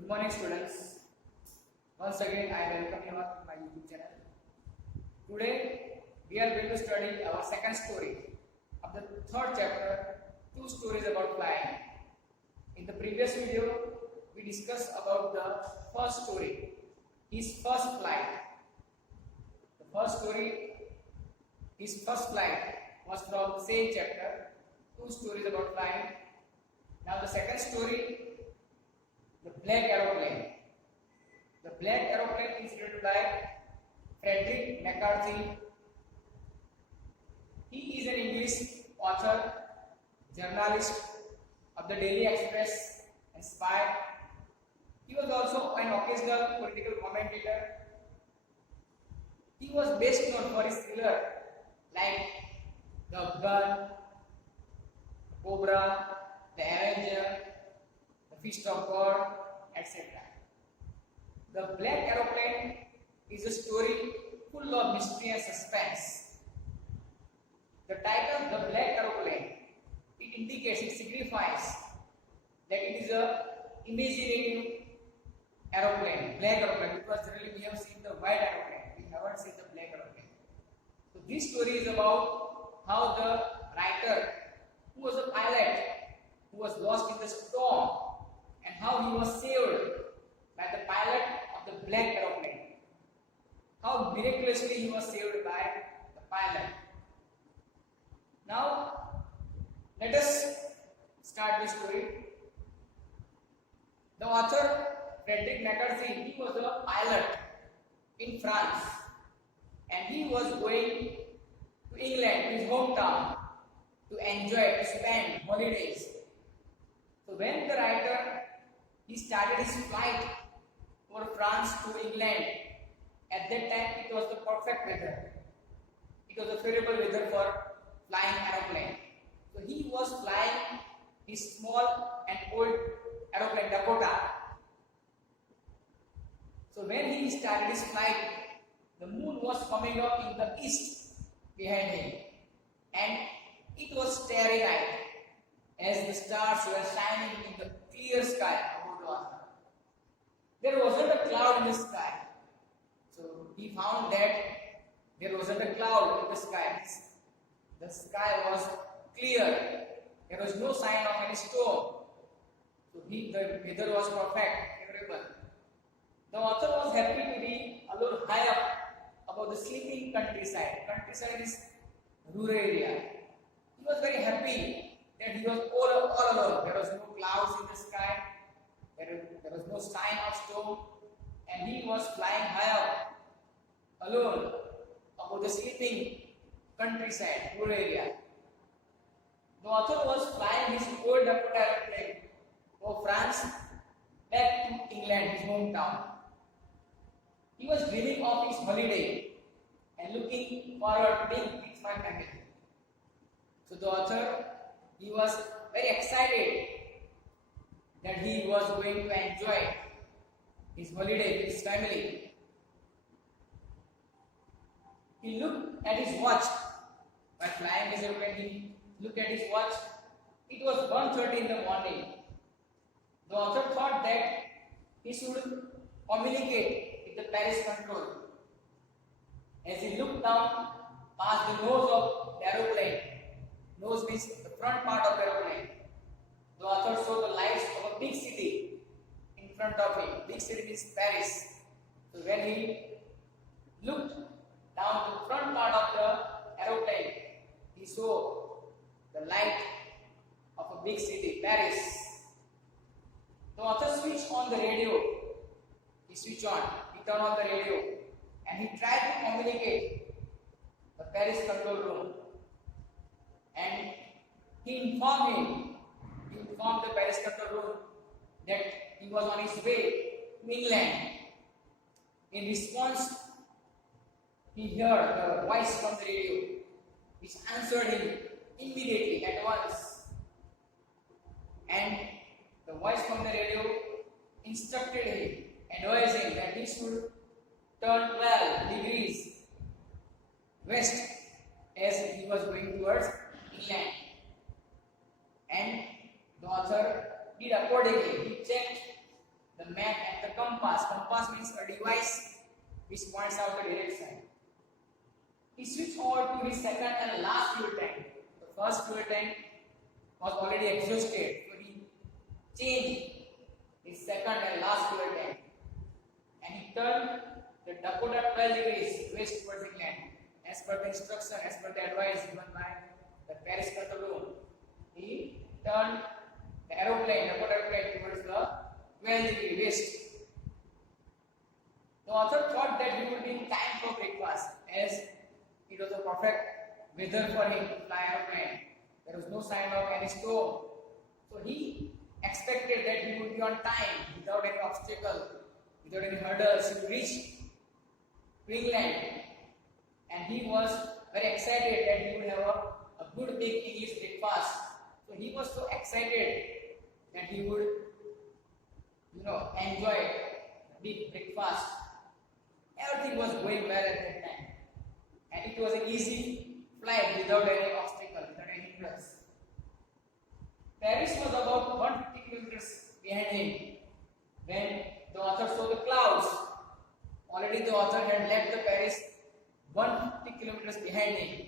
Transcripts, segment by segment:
Good morning, students. Once again, I welcome you all to my YouTube channel. Today, we are going to study our second story of the third chapter, two stories about flying. In the previous video, we discussed about the first story, his first flight. The first story, his first flight, was from the same chapter, two stories about flying. Now the second story, the Black Aeroplane. The Black Aeroplane is written by Frederick McCarthy. He is an English author, journalist of the Daily Express and spy. He was also an occasional political commentator. He was best known for his thriller like The Gun, Cobra, The Avenger, The Fist of God, etc. The Black Aeroplane is a story full of mystery and suspense. The title, The Black Aeroplane, it indicates, it signifies that it is a imaginative aeroplane, black aeroplane, because generally we have seen the white aeroplane, we haven't seen the black aeroplane. So this story is about how the writer, who was a pilot, who was lost in the storm, and how he was saved by the pilot of the black aeroplane. How miraculously he was saved by the pilot. Now, let us start the story. The author, Frederick McCarthy, he was a pilot in France, and he was going to England, his hometown, to enjoy, to spend holidays. So when the writer, he started his flight for France to England, at that time it was the perfect weather. It was a favorable weather for flying aeroplane. So he was flying his small and old aeroplane Dakota. So when he started his flight, the moon was coming up in the east behind him, and it was starry night as the stars were shining in the clear sky above the water. There wasn't a cloud in the sky. So he found that there wasn't a cloud in the sky. The sky was clear. There was no sign of any storm. So the weather was perfect, favorable. The author was happy to be alone high up above the sleeping countryside. Countryside is rural area. He was very happy that he was all alone. There was no clouds in the sky. There was no sign of storm. And he was flying high up, alone, above the sleeping countryside, rural area. The author was flying his old Dakota aeroplane for France back to England, his hometown. He was dreaming of his holiday and looking forward to being with my family. So the author, he was very excited that he was going to enjoy his holiday with his family. He looked at his watch while flying his airplane. He looked at his watch. It was 1:30 in the morning. The author thought that he should communicate with the Paris control. As he looked down past the nose of the aeroplane, nose means the front part of the aeroplane, the author saw the lights of a big city in front of him. Big city means Paris. So when he looked down the front part of the aeroplane, he saw the light of a big city, Paris. The author switched on the radio. He switched on, he turned on the radio, and he tried to communicate the Paris control room. And he informed the Paris control room that he was on his way to England. In response, he heard the voice from the radio, which answered him immediately, at once. And the voice from the radio instructed him, advising that he should turn 12 degrees west as he was going towards England. And the author did accordingly. He checked the map and the compass. Compass means a device which points out the direction. He switched over to his second and last fuel tank. The first fuel tank was already exhausted, so he changed his second and last fuel tank. And he turned the Dakota 12 degrees west towards England. As per the instruction, as per the advice given by the Paris control room, he turned the aeroplane, Dakota aeroplane, towards the 12 degree west. The author thought that he would be in time for breakfast, as it was a perfect weather for him to fly aeroplane. There was no sign of any storm. So he expected that he would be on time without any obstacle, without any hurdles to reach to England. And he was very excited that he would have a good big English breakfast. So he was so excited that he would, enjoy a big breakfast. Everything was going well at that time. And it was an easy flight without any obstacle, without any hindrance. Paris was about 150 kilometers behind him when the author saw the clouds. Already the author had left the Paris 150 kilometers behind him,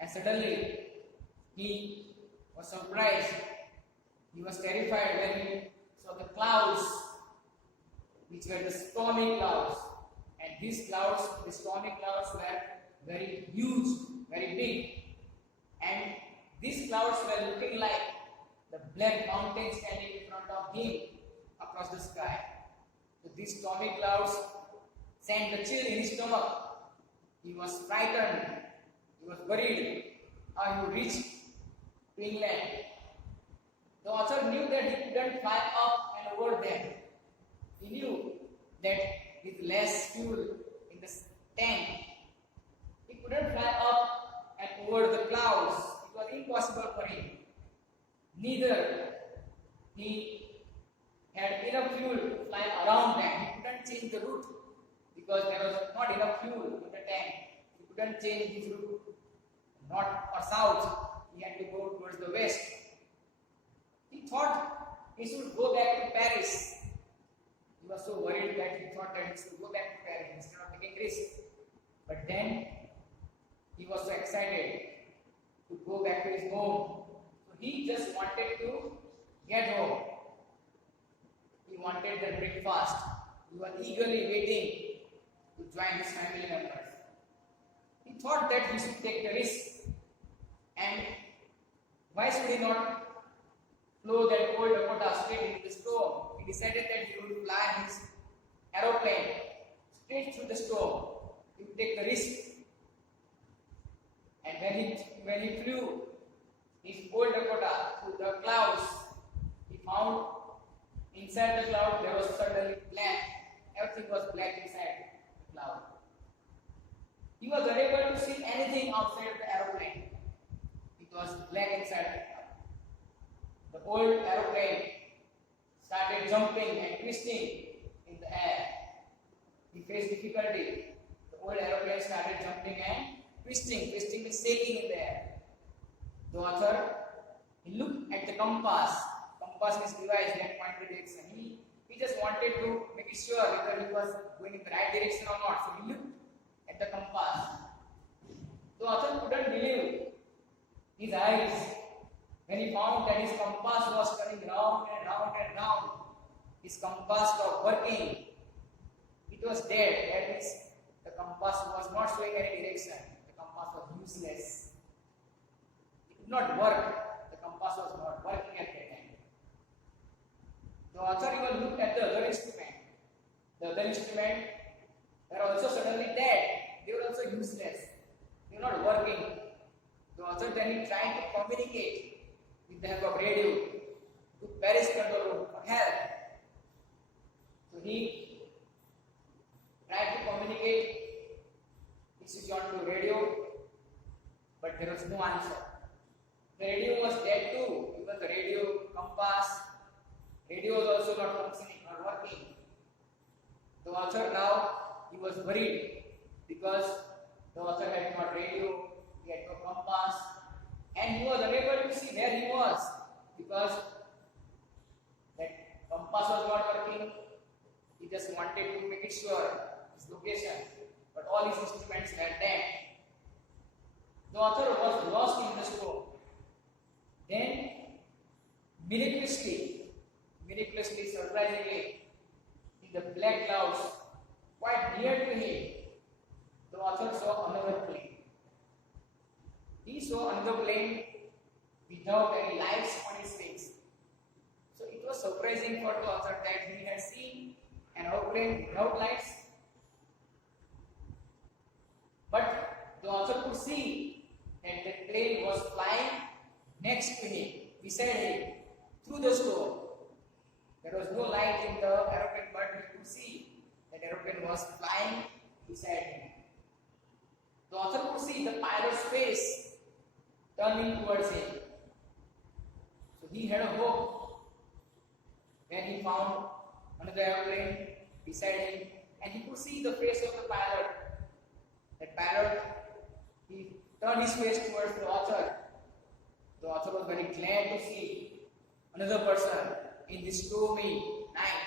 and suddenly he was surprised. He was terrified when he saw the clouds, which were the stormy clouds. And these clouds, the stormy clouds, were very huge, very big. And these clouds were looking like the black mountains standing in front of him across the sky. So these stormy clouds sent the chill in his stomach. He was frightened. He was worried how he would reach to England. The author knew that he couldn't fly up and over them. He knew that with less fuel in the tank, he couldn't fly up and over the clouds. It was impossible for him. Neither he had enough fuel to fly around them. He couldn't change the route because there was not enough fuel in the tank. He couldn't change his route north or south. He had to go towards the west. He thought he should go back to Paris. He was so worried that he thought that he should go back to Paris instead of taking risk. But then he was so excited to go back to his home. So he just wanted to get home. He wanted the breakfast. He was eagerly waiting to join his family members. He thought that he should take the risk. And why should he not flow that old Dakota straight into the storm? He decided that he would fly his aeroplane straight through the storm. He would take the risk. And when he flew his old Dakota through the clouds, he found inside the cloud there was suddenly black. Everything was black inside the cloud. He was unable to see anything outside the aeroplane. It was black inside the cloud. The old aeroplane started jumping and twisting in the air. He faced difficulty. The old aeroplane started jumping and twisting and shaking in the air. The author, he looked at the compass. Compass is device that points the direction. He just wanted to make sure whether he was going in the right direction or not. So he looked at the compass. The author couldn't believe his eyes when he found that his compass was turning round and round and round. His compass stopped working. It was dead. That means the compass was not showing any direction. The compass was useless. It did not work. The compass was not working at that time. The author even looked at the other instrument. The other instrument were also suddenly dead. They were also useless. They were not working. The author then tried to communicate with the help of radio to Paris control room for help. So he tried to communicate. He switched on to radio, but there was no answer. The radio was dead too. Even the radio, compass, radio was also not functioning, not working. The author now, he was worried because the author had no radio, he had no compass, and he was unable to see where he was because that compass was not working, just wanted to make it sure his location, but all his instruments were dead. The author was lost in the storm. Then, miraculously, surprisingly, in the black clouds, quite near to him, the author saw another plane. He saw another plane without any lights on its wings. So it was surprising for the author that he had seen an aeroplane without lights. But the author could see that the plane was flying next to him, beside him, through the storm. There was no light in the aeroplane, but he could see that aeroplane was flying beside him. The author could see the pilot's face turning towards him. So he had a hope when he found another aeroplane beside him, and he could see the face of the pilot. That pilot, he turned his face towards the author. The author was very glad to see another person in this stormy night.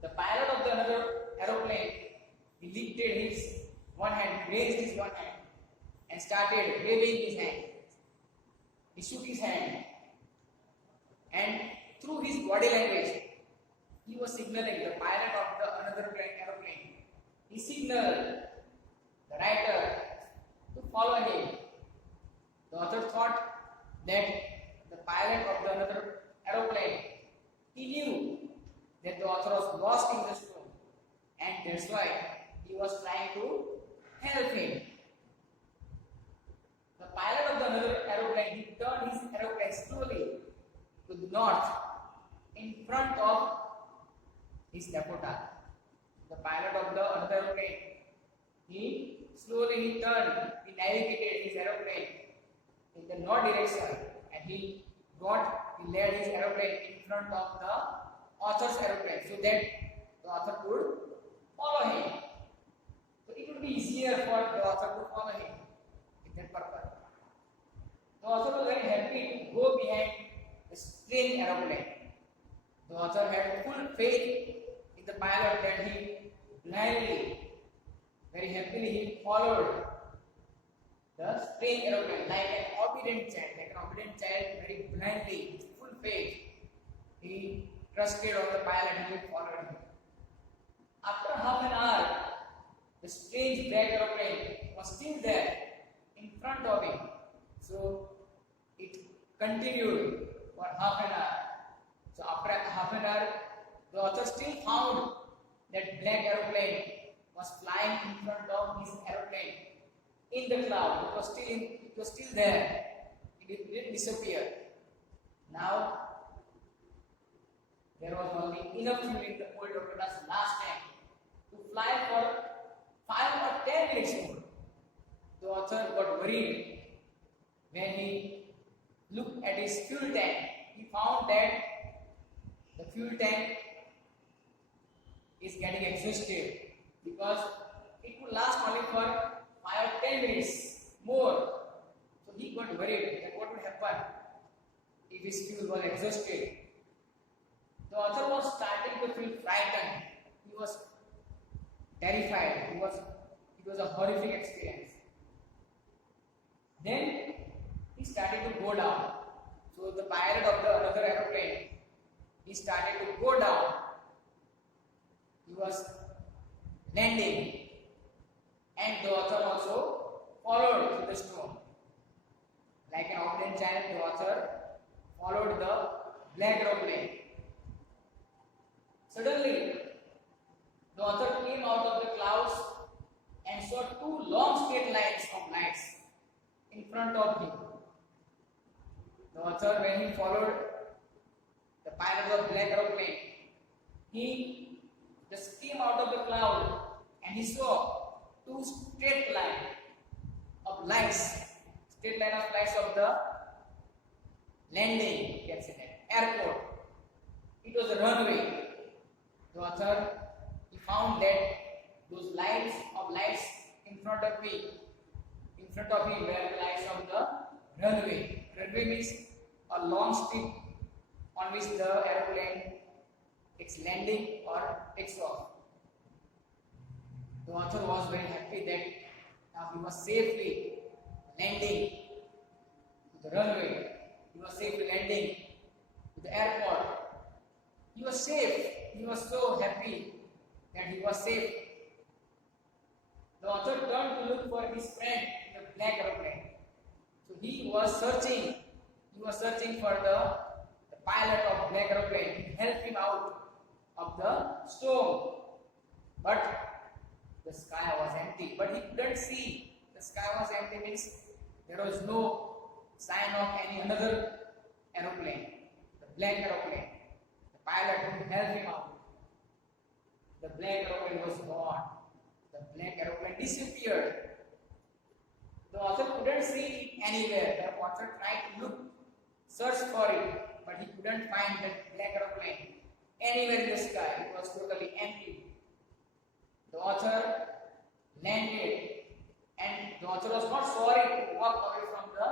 The pilot of the another aeroplane, he lifted his one hand, raised his one hand, and started waving his hand. He shook his hand, and through his body language, he was signaling the pilot of the another aeroplane. He signaled the writer to follow him. The author thought that the pilot of the another aeroplane, he knew that the author was lost in the storm, and that's why he was trying to help him. The pilot of the another aeroplane, he turned his aeroplane slowly to the north in front of his Dakota. The pilot of the another aeroplane, he navigated his aeroplane in the north direction, and he led his aeroplane in front of the author's aeroplane so that the author could follow him. So it would be easier for the author to follow him in that purpose. The author was very happy to go behind the strange aeroplane. The author had full faith in the pilot that he blindly, very happily, he followed the strange aeroplane like an obedient child, very blindly, with full faith. He trusted on the pilot and he followed him. After half an hour, the strange black aeroplane was still there in front of him. So it continued for half an hour. So after half an hour, the author still found that black aeroplane was flying in front of his aeroplane in the cloud. It was still there. It didn't disappear. Now there was only enough fuel in the old Dakota last tank to fly for 5 or 10 minutes more. The author got worried when he looked at his fuel tank. He found that the fuel tank is getting exhausted because it would last only for 5 or 10 minutes more. So he got worried that what would happen if his fuel was exhausted. The author was starting to feel frightened. He was terrified. It was a horrific experience. Then he started to go down. So the pilot of the another aeroplane, he started to go down. He was landing, and the author also followed through the storm. Like an obedient child, the author followed the black aeroplane. Suddenly, the author came out of the clouds and saw 2 long straight lines of lights in front of him. The author, when he followed the pilot of black aeroplane, he just came out of the cloud and he saw 2 straight lines of lights of the landing, you can say that, airport. It was a runway. The author, he found that those lights in front of him were the lights of the runway. Runway means a long strip on which the aeroplane takes landing or takes off. The author was very happy that now he was safely landing to the runway. He was safely landing to the airport. He was safe. He was so happy that he was safe. The author turned to look for his friend in the black aeroplane. So he was searching. He was searching for the pilot of black aeroplane to help him out of the storm. But the sky was empty. But he couldn't see. The sky was empty means there was no sign of any another aeroplane. The black aeroplane. The pilot who helped him out. The black aeroplane was gone. The black aeroplane disappeared. The author couldn't see it anywhere. The author tried to look, search for it, but he couldn't find that black aeroplane anywhere in the sky. It was totally empty. The author landed, and the author was not sorry to walk away from the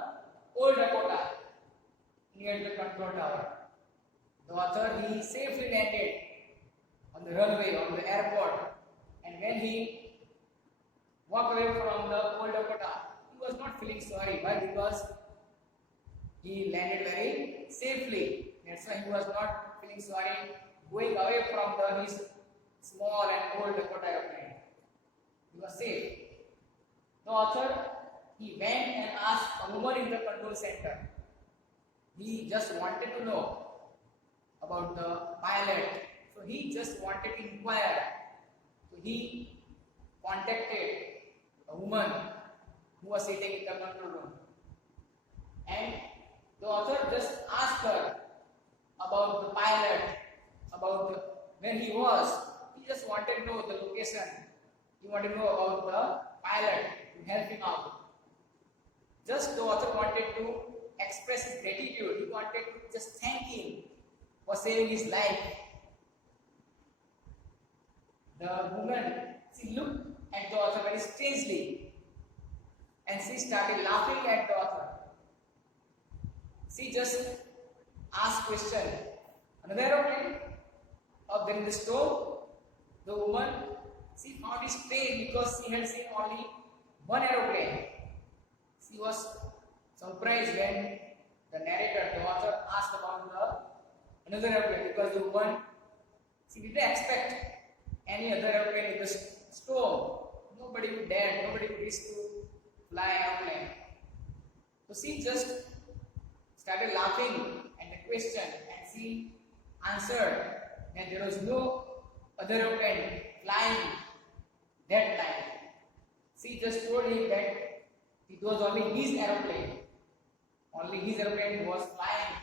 old Dakota near the control tower. The author, he safely landed on the runway, on the airport, and when he walked away from the old Dakota, he was not feeling sorry. Why? Because he landed very safely. That's why he was not feeling sorry going away from his small and old Dakota airplane. He was safe. The author, he went and asked a woman in the control center. He just wanted to know about the pilot. So he just wanted to inquire. So he contacted a woman who was sitting in the control room. And the author just asked her about the pilot, about where he was. He just wanted to know the location. He wanted to know about the pilot to help him out. Just the author wanted to express his gratitude. He wanted to just thank him for saving his life. The woman, she looked at the author very strangely, and she started laughing at the author. She just asked question. Another aeroplane up there in the storm. The woman, she found it strange because she had seen only one aeroplane. She was surprised when the narrator, the author, asked about another aeroplane, because the woman, she didn't expect any other aeroplane in the storm. Nobody would dare, nobody would risk to fly aeroplane. So she just started laughing at the question, and she answered that there was no other aeroplane flying that time. She just told him that it was only his aeroplane. Only his aeroplane was flying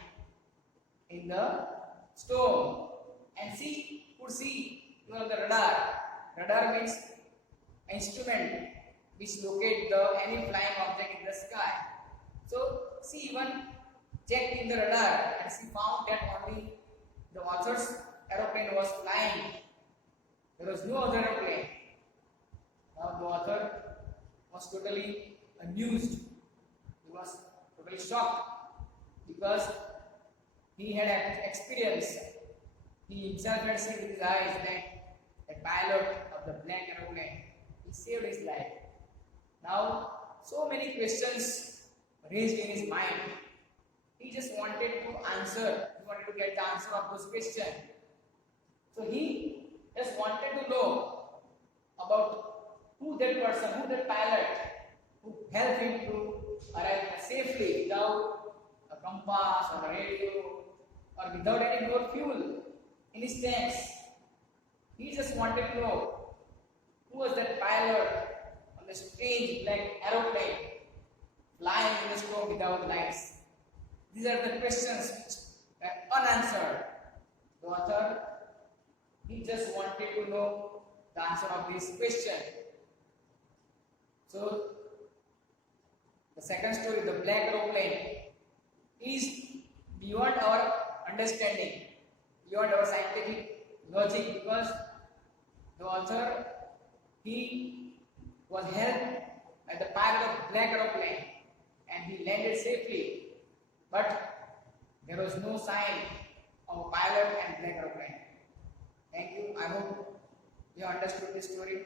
in the storm. And she could see even the radar. Radar means instrument which locate any flying object in the sky. So she even checked in the radar and she found that only the author's aeroplane was flying. There was no other aeroplane. Now the author was totally amused. He was totally shocked because he had experience. He himself had seen with his eyes that the pilot of the black aeroplane, he saved his life. Now, so many questions raised in his mind. He just wanted to answer. He wanted to get the answer of those questions. So he just wanted to know about who that person, who that pilot, who helped him to arrive safely without a compass or a radio or without any more fuel in his tanks. He just wanted to know who was that pilot on the strange black aeroplane flying in the storm without lights. These are the questions that are unanswered. The author, he just wanted to know the answer of this question. So, the second story, the black aeroplane, is beyond our understanding, beyond our scientific logic, because the author, he was helped by the pilot of black aeroplane and he landed safely, but there was no sign of a pilot and black aeroplane. hope you understood this story.